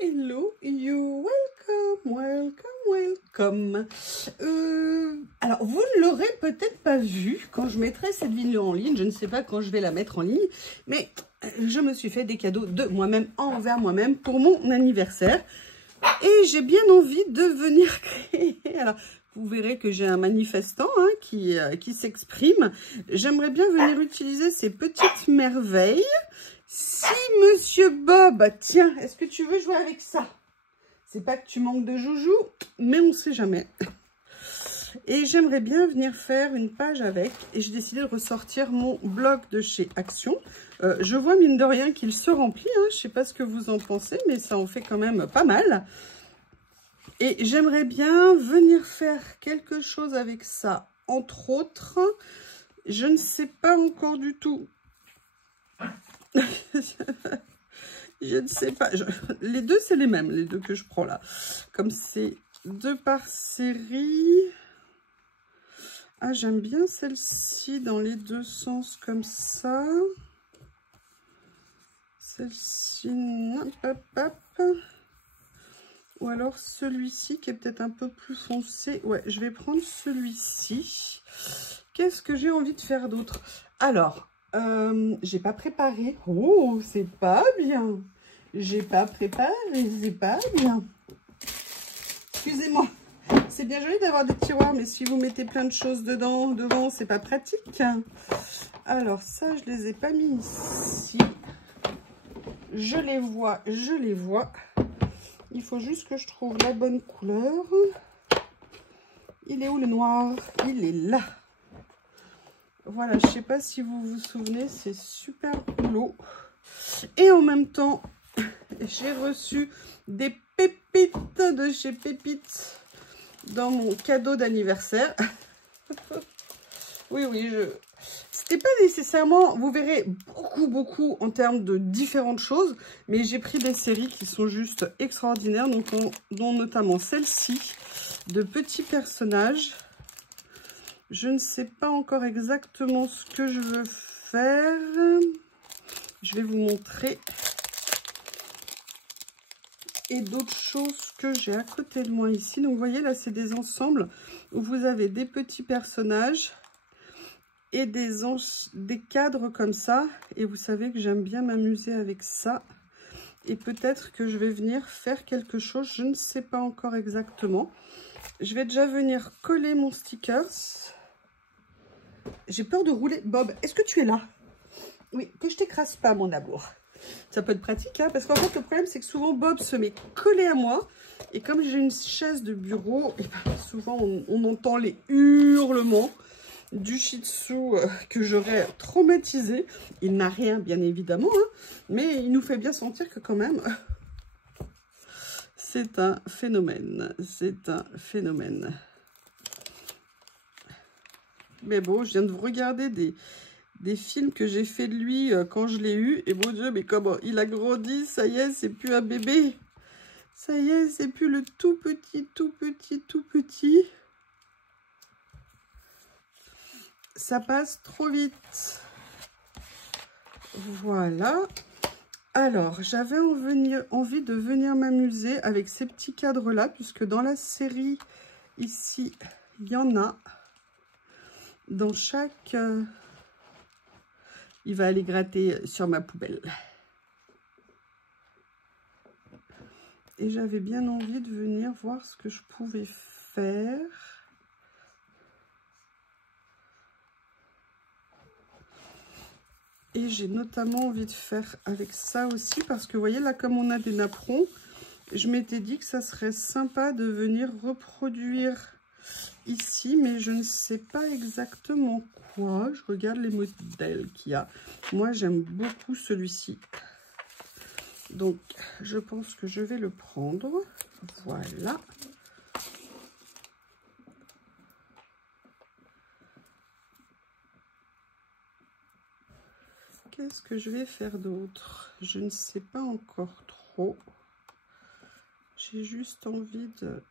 Hello, you, welcome. Alors, vous ne l'aurez peut-être pas vu quand je mettrai cette vidéo en ligne. Je ne sais pas quand je vais la mettre en ligne, mais je me suis fait des cadeaux de moi-même, envers moi-même, pour mon anniversaire. Et j'ai bien envie de venir créer. Alors, vous verrez que j'ai un manifestant qui s'exprime. J'aimerais bien venir utiliser ces petites merveilles. Si Monsieur Bob, tiens, est-ce que tu veux jouer avec ça? C'est pas que tu manques de joujou, mais on sait jamais. Et j'aimerais bien venir faire une page avec. Et j'ai décidé de ressortir mon bloc de chez Action. Je vois mine de rien qu'il se remplit. Je sais pas ce que vous en pensez, mais ça en fait quand même pas mal. Et j'aimerais bien venir faire quelque chose avec ça. Entre autres, je ne sais pas encore du tout. Je ne sais pas. Les deux, c'est les mêmes, les deux que je prends là. Comme c'est deux par série. Ah, j'aime bien celle-ci dans les deux sens comme ça. Celle-ci, non, hop, hop. Ou alors celui-ci qui est peut-être un peu plus foncé. Ouais, je vais prendre celui-ci. Qu'est-ce que j'ai envie de faire d'autre? Alors, j'ai pas préparé. Oh, c'est pas bien. J'ai pas préparé, c'est pas bien. Excusez-moi. C'est bien joli d'avoir des tiroirs, mais si vous mettez plein de choses dedans, devant, c'est pas pratique. Alors ça, je les ai pas mis ici. Je les vois, je les vois. Il faut juste que je trouve la bonne couleur. Il est où le noir? Il est là. Voilà, je sais pas si vous vous souvenez, c'est super rouleau. Et en même temps, j'ai reçu des pépites de chez Pépites dans mon cadeau d'anniversaire. Oui, c'était pas nécessairement, vous verrez, beaucoup en termes de différentes choses, mais j'ai pris des séries qui sont juste extraordinaires, donc dont notamment celle-ci, de petits personnages. Je ne sais pas encore exactement ce que je veux faire. Je vais vous montrer. Et d'autres choses que j'ai à côté de moi ici. Donc, vous voyez, là, c'est des ensembles où vous avez des petits personnages et des cadres comme ça. Et vous savez que j'aime bien m'amuser avec ça. Et peut-être que je vais venir faire quelque chose. Je ne sais pas encore exactement. Je vais déjà venir coller mon stickers. J'ai peur de rouler. Bob, est-ce que tu es là? Oui, que je t'écrase pas, mon amour. Ça peut être pratique, parce qu'en fait, le problème, c'est que souvent, Bob se met collé à moi. Et comme j'ai une chaise de bureau, et ben, souvent, on entend les hurlements du Shih Tzu que j'aurais traumatisé. Il n'a rien, bien évidemment, mais il nous fait bien sentir que quand même, c'est un phénomène. C'est un phénomène. Mais bon, je viens de vous regarder des films que j'ai fait de lui quand je l'ai eu. Et mon Dieu, mais comment il a grandi, ça y est, c'est plus un bébé. Ça y est, c'est plus le tout petit. Ça passe trop vite. Voilà. Alors, j'avais envie de venir m'amuser avec ces petits cadres-là, puisque dans la série, ici, il y en a. Dans chaque... il va aller gratter sur ma poubelle. Et j'avais bien envie de venir voir ce que je pouvais faire. Et j'ai notamment envie de faire avec ça aussi. Parce que vous voyez là, comme on a des napperons, je m'étais dit que ça serait sympa de venir reproduire ici. Mais je ne sais pas exactement quoi. Je regarde les modèles qu'il y a. Moi, j'aime beaucoup celui-ci. Donc, je pense que je vais le prendre. Voilà. Qu'est-ce que je vais faire d'autre? Je ne sais pas encore trop. J'ai juste envie de...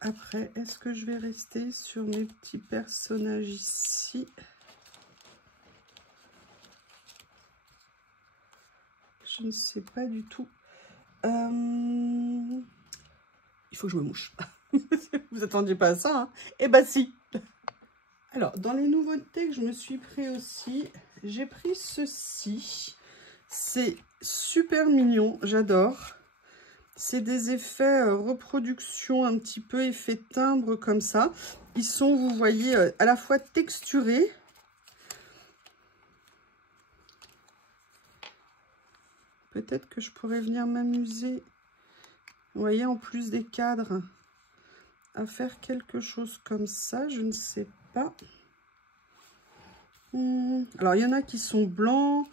Après, est-ce que je vais rester sur mes petits personnages ici? Je ne sais pas du tout. Il faut que je me mouche. Vous attendiez pas à ça, hein? Eh ben si. Alors, dans les nouveautés que je me suis pris aussi, j'ai pris ceci. C'est super mignon, j'adore. C'est des effets reproduction, un petit peu effet timbre comme ça. Ils sont, vous voyez, à la fois texturés. Peut-être que je pourrais venir m'amuser, vous voyez, en plus des cadres, à faire quelque chose comme ça, je ne sais pas. Alors, il y en a qui sont blancs,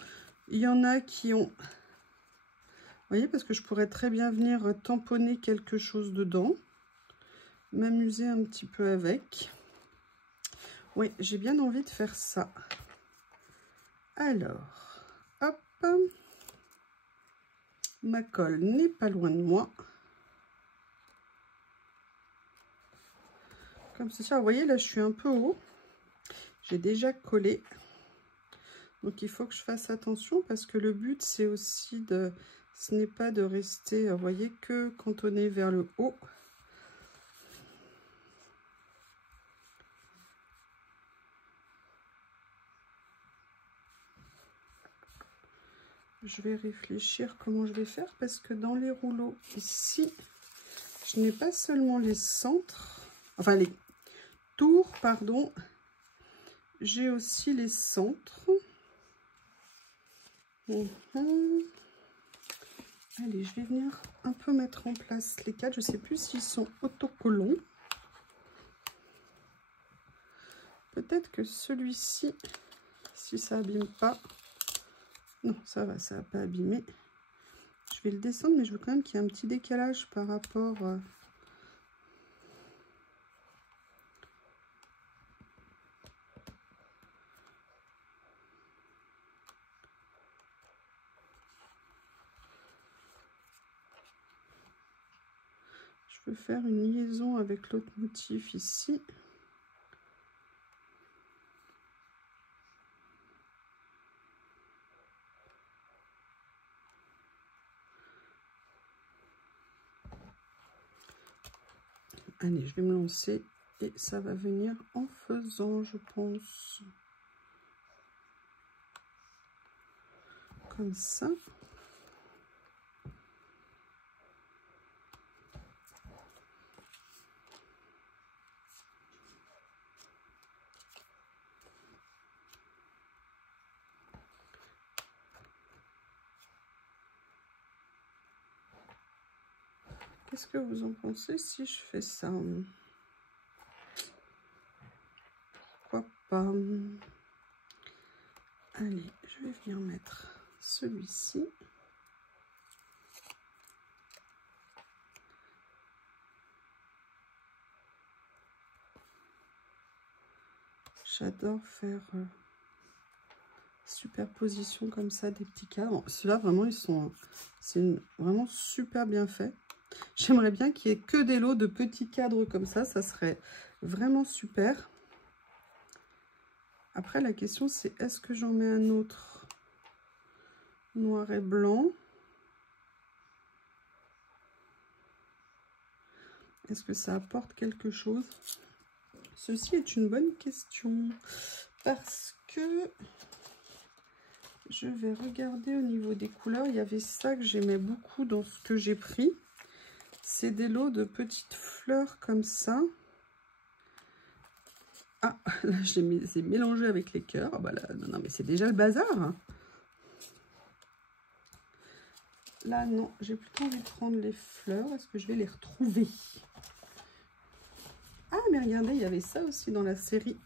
il y en a qui ont... Vous voyez, parce que je pourrais très bien venir tamponner quelque chose dedans, m'amuser un petit peu avec. Oui, j'ai bien envie de faire ça. Alors, hop, ma colle n'est pas loin de moi. Comme ça, vous voyez, là, je suis un peu haut. J'ai déjà collé. Donc, il faut que je fasse attention parce que le but, c'est aussi de... Ce n'est pas de rester, vous voyez, que cantonné vers le haut. Je vais réfléchir comment je vais faire parce que dans les rouleaux ici, je n'ai pas seulement les centres, enfin les tours, pardon, j'ai aussi les centres. Allez, je vais venir un peu mettre en place les cadres. Je ne sais plus s'ils sont autocollants. Peut-être que celui-ci, si ça abîme pas. Non, ça va, ça n'a pas abîmé. Je vais le descendre, mais je veux quand même qu'il y ait un petit décalage par rapport... Je peux faire une liaison avec l'autre motif ici. Allez, je vais me lancer et ça va venir en faisant, je pense. Comme ça. Qu'est-ce que vous en pensez si je fais ça? Pourquoi pas? Allez, je vais venir mettre celui-ci. J'adore faire superposition comme ça des petits cadres. Ceux-là, vraiment, ils sont... C'est vraiment super bien fait. J'aimerais bien qu'il y ait que des lots de petits cadres comme ça serait vraiment super. Après, la question, c'est est-ce que j'en mets un autre noir et blanc? Est-ce que ça apporte quelque chose? Ceci est une bonne question. Parce que je vais regarder au niveau des couleurs. Il y avait ça que j'aimais beaucoup dans ce que j'ai pris. C'est des lots de petites fleurs comme ça. Ah, là, j'ai mélangé avec les cœurs. Ah bah là, non, mais c'est déjà le bazar. Hein. Là, non, j'ai plutôt envie de prendre les fleurs. Est-ce que je vais les retrouver? Ah, mais regardez, il y avait ça aussi dans la série.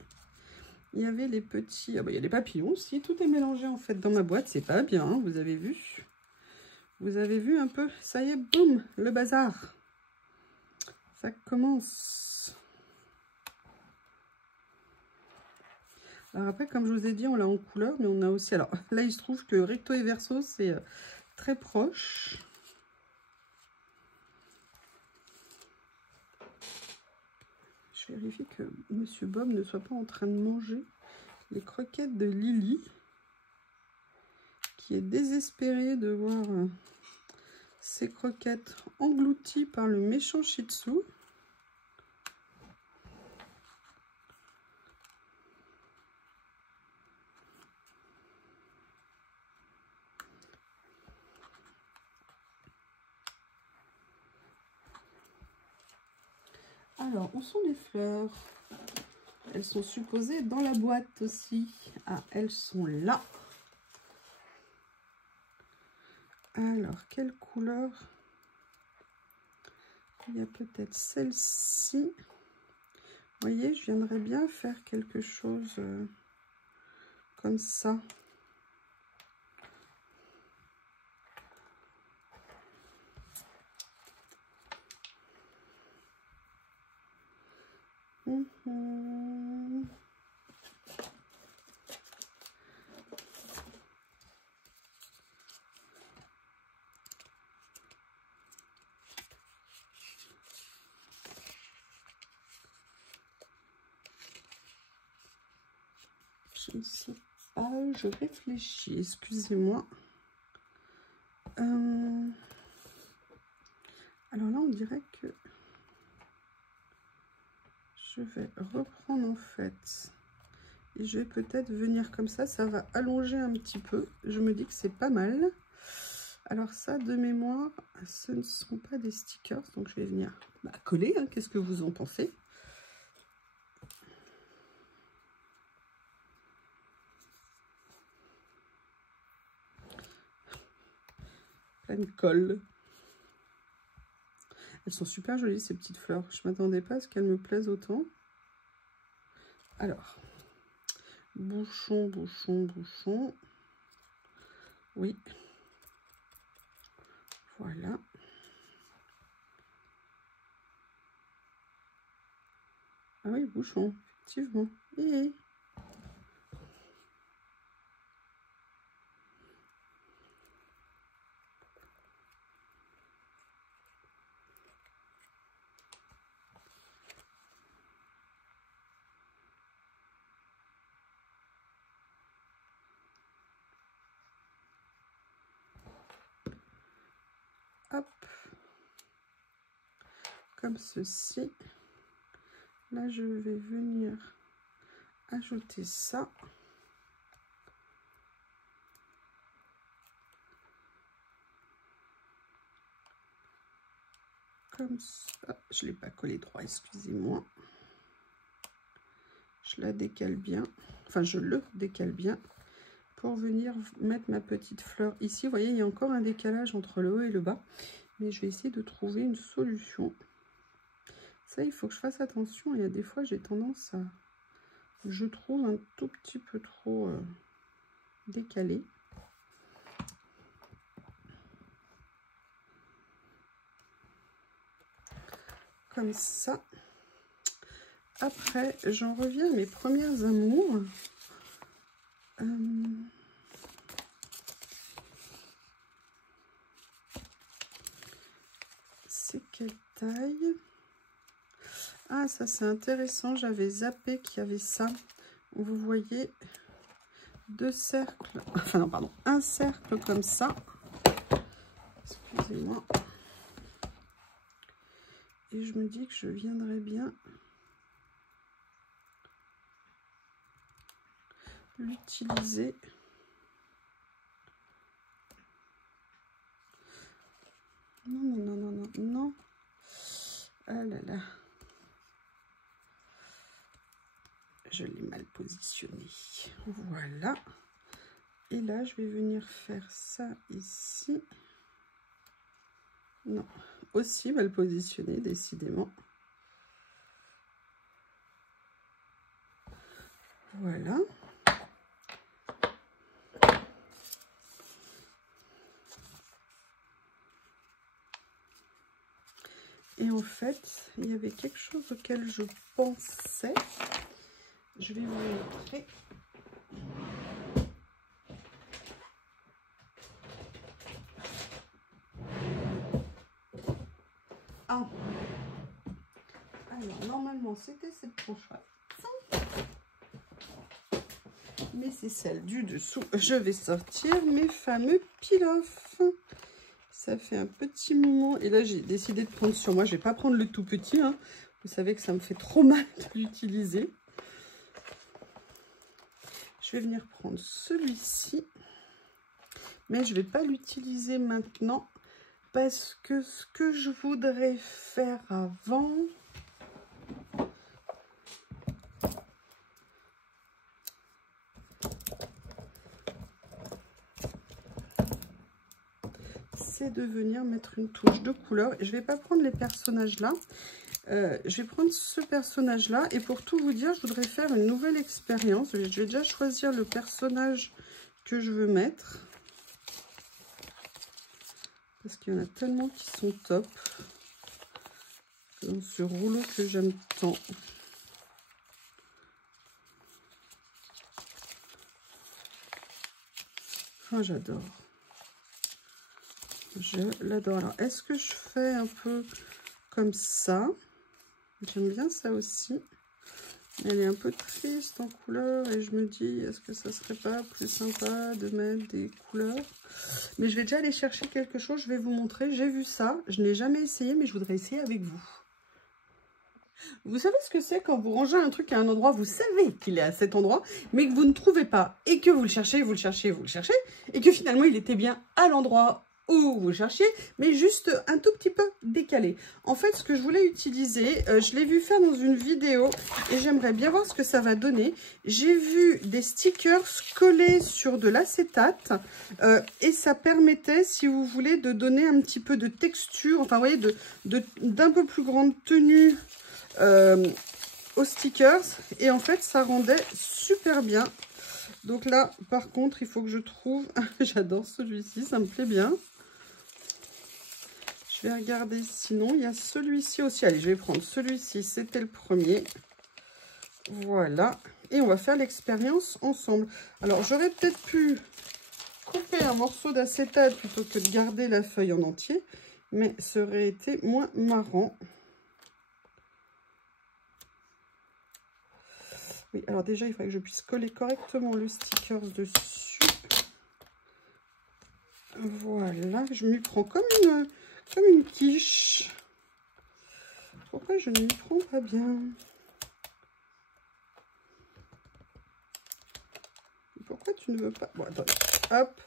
Il y avait les petits... Ah bah, il y a les papillons aussi. Tout est mélangé, en fait, dans ma boîte. C'est pas bien, hein, vous avez vu? Vous avez vu un peu? Ça y est, boum, le bazar. Ça commence. Alors après, comme je vous ai dit, on l'a en couleur, mais on a aussi... Alors là, il se trouve que recto et verso, c'est très proche. Je vérifie que Monsieur Bob ne soit pas en train de manger les croquettes de Lily, qui est désespéré de voir ses croquettes englouties par le méchant Shih Tzu. Alors, où sont les fleurs? Elles sont supposées dans la boîte aussi. Ah, elles sont là. Alors, quelle couleur? Il y a peut-être celle-ci. Vous voyez, je viendrais bien faire quelque chose comme ça. Je ne sais pas, je réfléchis, excusez-moi. Alors là, on dirait que je vais reprendre en fait. Et je vais peut-être venir comme ça va allonger un petit peu. Je me dis que c'est pas mal. Alors ça, de mémoire, ce ne sont pas des stickers, donc je vais venir coller. Hein, qu'est-ce que vous en pensez? Plein de colle. Elles sont super jolies ces petites fleurs. Je ne m'attendais pas à ce qu'elles me plaisent autant. Alors, bouchon, bouchon, bouchon. Oui. Voilà. Ah oui, bouchon, effectivement. Et... hop, comme ceci. Là, je vais venir ajouter ça. Comme ça. Je ne l'ai pas collé droit, excusez-moi. Je la décale bien. Enfin, je le décale bien pour venir mettre ma petite fleur ici. Vous voyez, il y a encore un décalage entre le haut et le bas. Mais je vais essayer de trouver une solution. Ça, il faut que je fasse attention. Il y a des fois, j'ai tendance à... Je trouve un tout petit peu trop décalé. Comme ça. Après, j'en reviens à mes premières amours. C'est quelle taille? Ah, ça c'est intéressant. J'avais zappé qu'il y avait ça. Vous voyez, deux cercles. Enfin non, pardon. Un cercle comme ça. Excusez-moi. Et je me dis que je viendrai bien l'utiliser. Non, non, non, non, non, non. Ah là là. Je l'ai mal positionné. Voilà. Et là, je vais venir faire ça ici. Non, aussi mal positionné, décidément. Voilà. Et en fait, il y avait quelque chose auquel je pensais. Je vais vous montrer. Ah. Alors, normalement, c'était cette pochette. mes aisselles du dessous, je vais sortir mes fameux peel-off. Ça fait un petit moment. Et là, j'ai décidé de prendre sur moi. Je ne vais pas prendre le tout petit. Hein. Vous savez que ça me fait trop mal de l'utiliser. Je vais venir prendre celui-ci. Mais je ne vais pas l'utiliser maintenant. Parce que ce que je voudrais faire avant... c'est de venir mettre une touche de couleur. Et je ne vais pas prendre les personnages là. Je vais prendre ce personnage là. Et pour tout vous dire, je voudrais faire une nouvelle expérience. Je vais déjà choisir le personnage que je veux mettre. Parce qu'il y en a tellement qui sont top. Dans ce rouleau que j'aime tant. Oh, j'adore. Je l'adore. Alors, est-ce que je fais un peu comme ça? J'aime bien ça aussi. Elle est un peu triste en couleur et je me dis, est-ce que ça serait pas plus sympa de mettre des couleurs? Mais je vais déjà aller chercher quelque chose, je vais vous montrer. J'ai vu ça, je n'ai jamais essayé, mais je voudrais essayer avec vous. Vous savez ce que c'est quand vous rangez un truc à un endroit, vous savez qu'il est à cet endroit, mais que vous ne trouvez pas, et que vous le cherchez, vous le cherchez, vous le cherchez, et que finalement il était bien à l'endroit où vous cherchiez, mais juste un tout petit peu décalé. En fait, ce que je voulais utiliser, je l'ai vu faire dans une vidéo, et j'aimerais bien voir ce que ça va donner. J'ai vu des stickers collés sur de l'acétate, et ça permettait, si vous voulez, de donner un petit peu de texture, enfin, vous voyez, d'un peu plus grande tenue aux stickers, et en fait ça rendait super bien. Donc là par contre il faut que je trouve j'adore celui-ci, ça me plaît bien. Je vais regarder, sinon il y a celui-ci aussi. Allez, je vais prendre celui-ci, c'était le premier. Voilà, et on va faire l'expérience ensemble. Alors j'aurais peut-être pu couper un morceau d'acétate plutôt que de garder la feuille en entier, mais ça aurait été moins marrant. Oui, alors déjà, il faudrait que je puisse coller correctement le sticker dessus. Voilà, je m'y prends comme une quiche. Pourquoi je ne m'y prends pas bien? Pourquoi tu ne veux pas? Bon, attendez, hop.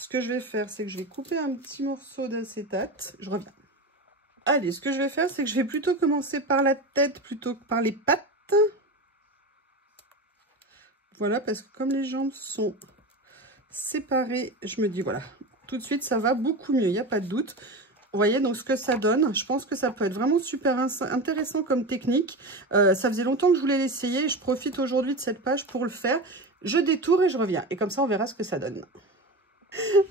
Ce que je vais faire, c'est que je vais couper un petit morceau d'acétate. Je reviens. Allez, ce que je vais faire, c'est que je vais plutôt commencer par la tête plutôt que par les pattes. Voilà, parce que comme les jambes sont séparées, je me dis, voilà, tout de suite, ça va beaucoup mieux, il n'y a pas de doute. Vous voyez, donc ce que ça donne, je pense que ça peut être vraiment super intéressant comme technique. Ça faisait longtemps que je voulais l'essayer, je profite aujourd'hui de cette page pour le faire. Je détourne et je reviens, et comme ça, on verra ce que ça donne.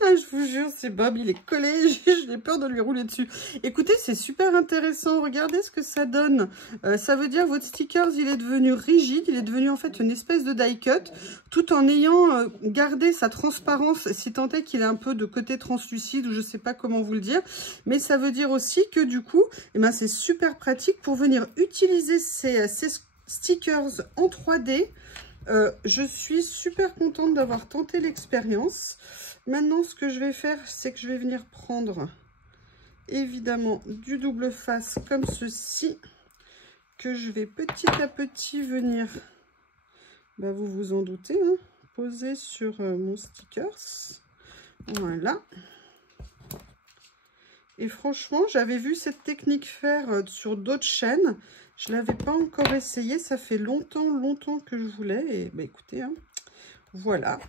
Ah, je vous jure, c'est Bob, il est collé, j'ai peur de lui rouler dessus. Écoutez, c'est super intéressant, regardez ce que ça donne. Ça veut dire votre sticker, il est devenu rigide, il est devenu en fait une espèce de die cut, tout en ayant gardé sa transparence, si tant est qu'il a un peu de côté translucide, ou je sais pas comment vous le dire. Mais ça veut dire aussi que du coup, eh ben, c'est super pratique pour venir utiliser ces stickers en 3D. Je suis super contente d'avoir tenté l'expérience. Maintenant, ce que je vais faire, c'est que je vais venir prendre, évidemment, du double face comme ceci, que je vais petit à petit venir, bah, vous vous en doutez, hein, poser sur mon stickers. Voilà. Et franchement, j'avais vu cette technique faire sur d'autres chaînes. Je ne l'avais pas encore essayé. Ça fait longtemps que je voulais. Et bah, écoutez, hein, voilà.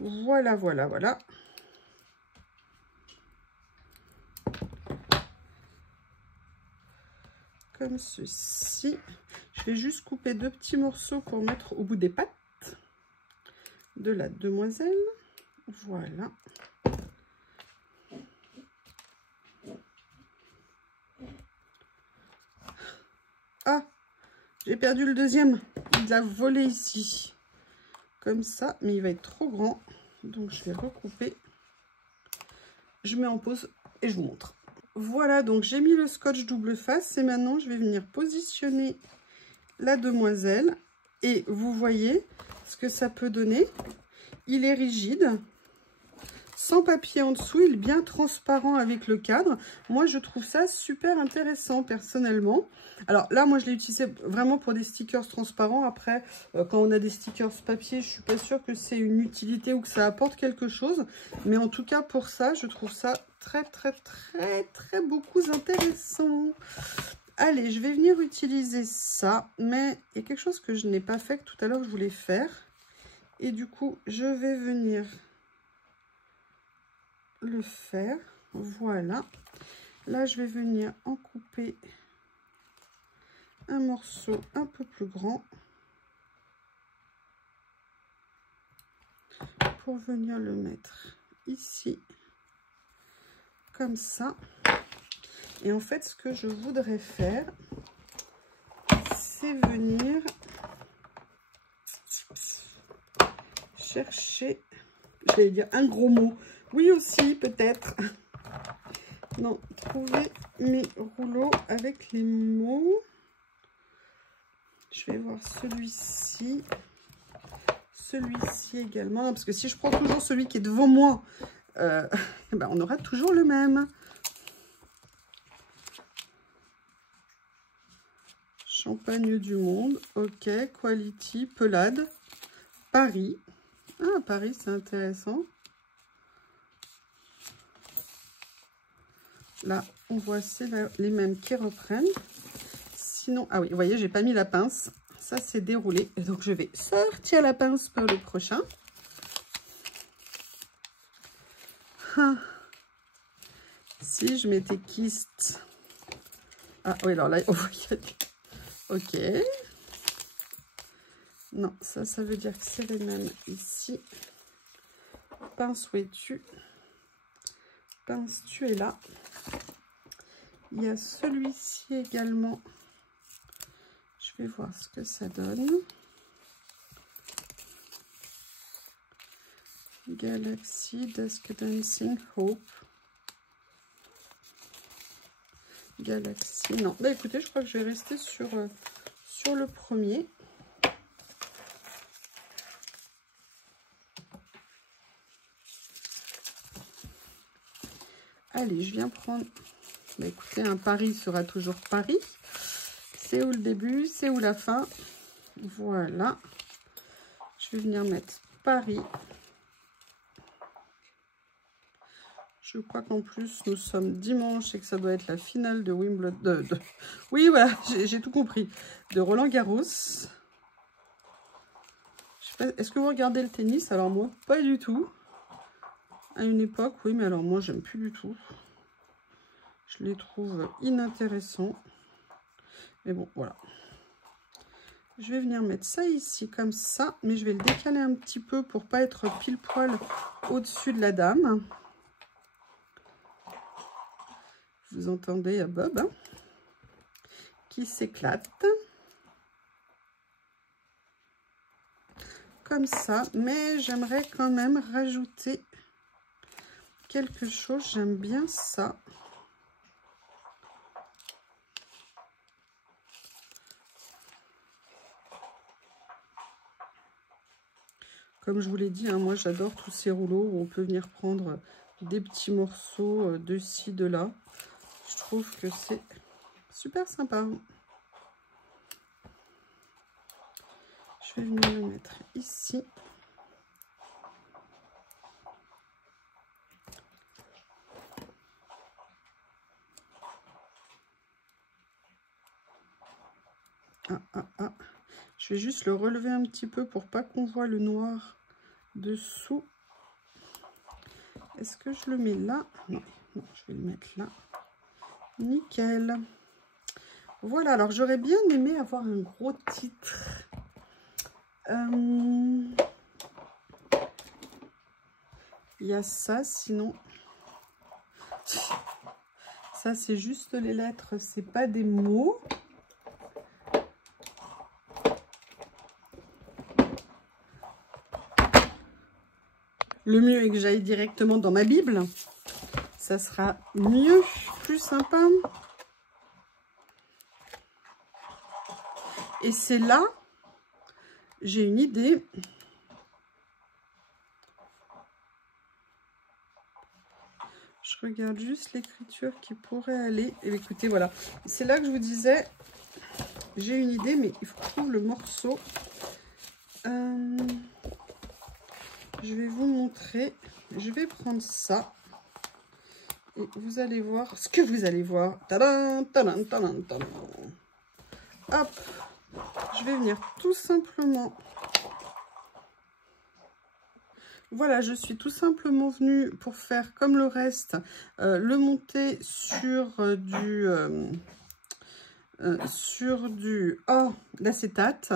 Voilà. Comme ceci. Je vais juste couper 2 petits morceaux pour mettre au bout des pattes de la demoiselle. Voilà. Ah, j'ai perdu le deuxième. Il a volé ici. Comme ça, mais il va être trop grand. Donc, je vais recouper. Je mets en pause et je vous montre. Voilà, donc j'ai mis le scotch double face. Et maintenant, je vais venir positionner la demoiselle. Et vous voyez ce que ça peut donner. Il est rigide, sans papier en dessous, il est bien transparent avec le cadre. Moi, je trouve ça super intéressant, personnellement. Alors là, moi, je l'ai utilisé vraiment pour des stickers transparents. Après, quand on a des stickers papier, je suis pas sûre que c'est une utilité ou que ça apporte quelque chose. Mais en tout cas, pour ça, je trouve ça très beaucoup intéressant. Allez, je vais venir utiliser ça. Mais il y a quelque chose que je n'ai pas fait, que tout à l'heure, je voulais faire. Et du coup, je vais venir le faire. Voilà. Là, je vais venir en couper un morceau un peu plus grand pour venir le mettre ici, comme ça. Et en fait, ce que je voudrais faire, c'est venir chercher, j'allais dire un gros mot, oui aussi peut-être, non, trouver mes rouleaux avec les mots. Je vais voir celui-ci également, parce que si je prends toujours celui qui est devant moi, ben on aura toujours le même. Champagne du monde, ok, quality, pelade, Paris. Ah, Paris, c'est intéressant. Là, on voit c'est les mêmes qui reprennent. Sinon, ah oui, vous voyez, j'ai pas mis la pince. Ça, c'est déroulé. Et donc, je vais sortir la pince pour le prochain. Ah. Si je mettais kyste. Ah oui, alors là, on voit qu'il y a... Ok. Non, ça veut dire que c'est les mêmes ici. Pince, où es-tu? Pince, tu es là. Il y a celui-ci également. Je vais voir ce que ça donne. Galaxy, Dusk Dancing, Hope. Galaxy, non. Bah écoutez, je crois que je vais rester sur le premier. Allez, je viens prendre... Bah écoutez, un Paris sera toujours Paris. C'est où le début, c'est où la fin? Voilà. Je vais venir mettre Paris. Je crois qu'en plus, nous sommes dimanche et que ça doit être la finale de Wimbledon. Oui, voilà, j'ai tout compris. De Roland-Garros. Est-ce que vous regardez le tennis? Alors moi, pas du tout. À une époque, oui, mais alors moi, j'aime plus du tout. Je les trouve inintéressants. Mais bon, voilà. Je vais venir mettre ça ici, comme ça. Mais je vais le décaler un petit peu pour pas être pile poil au-dessus de la dame. Vous entendez, il y a Bob hein, qui s'éclate. Comme ça. Mais j'aimerais quand même rajouter quelque chose. J'aime bien ça. Comme je vous l'ai dit, hein, moi j'adore tous ces rouleaux où on peut venir prendre des petits morceaux de ci, de là. Je trouve que c'est super sympa. Je vais venir le mettre ici. Je vais juste le relever un petit peu pour pas qu'on voit le noir dessous. Est-ce que je le mets là? Non, non, je vais le mettre là. Nickel. Voilà, alors j'aurais bien aimé avoir un gros titre. Il y a ça, sinon... Ça, c'est juste les lettres, c'est pas des mots. Le mieux est que j'aille directement dans ma Bible. Ça sera mieux, plus sympa. Et c'est là j'ai une idée. Je regarde juste l'écriture qui pourrait aller. Et écoutez, voilà. C'est là que je vous disais, j'ai une idée, mais il faut que je trouve le morceau. Je vais vous montrer. Je vais prendre ça. Et vous allez voir ce que vous allez voir. Tadam, tadam, tadam, tadam. Hop. Je vais venir tout simplement... Voilà, je suis tout simplement venue pour faire comme le reste, le monter sur l'acétate.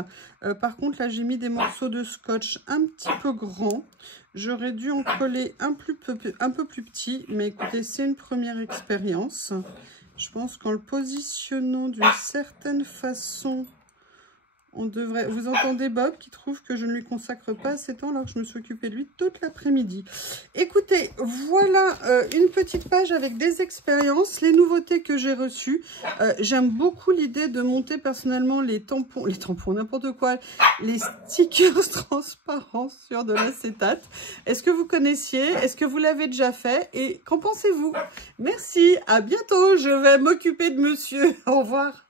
Par contre, là, j'ai mis des morceaux de scotch un petit peu grands. J'aurais dû en coller un peu plus petit, mais écoutez, c'est une première expérience. Je pense qu'en le positionnant d'une certaine façon... On devrait... Vous entendez Bob qui trouve que je ne lui consacre pas assez de temps alors que je me suis occupée de lui toute l'après-midi. Écoutez, voilà une petite page avec des expériences, les nouveautés que j'ai reçues. J'aime beaucoup l'idée de monter personnellement les tampons, n'importe quoi, les stickers transparents sur de l'acétate. Est-ce que vous connaissiez? Est-ce que vous l'avez déjà fait? Et qu'en pensez-vous? Merci, à bientôt, je vais m'occuper de monsieur. Au revoir.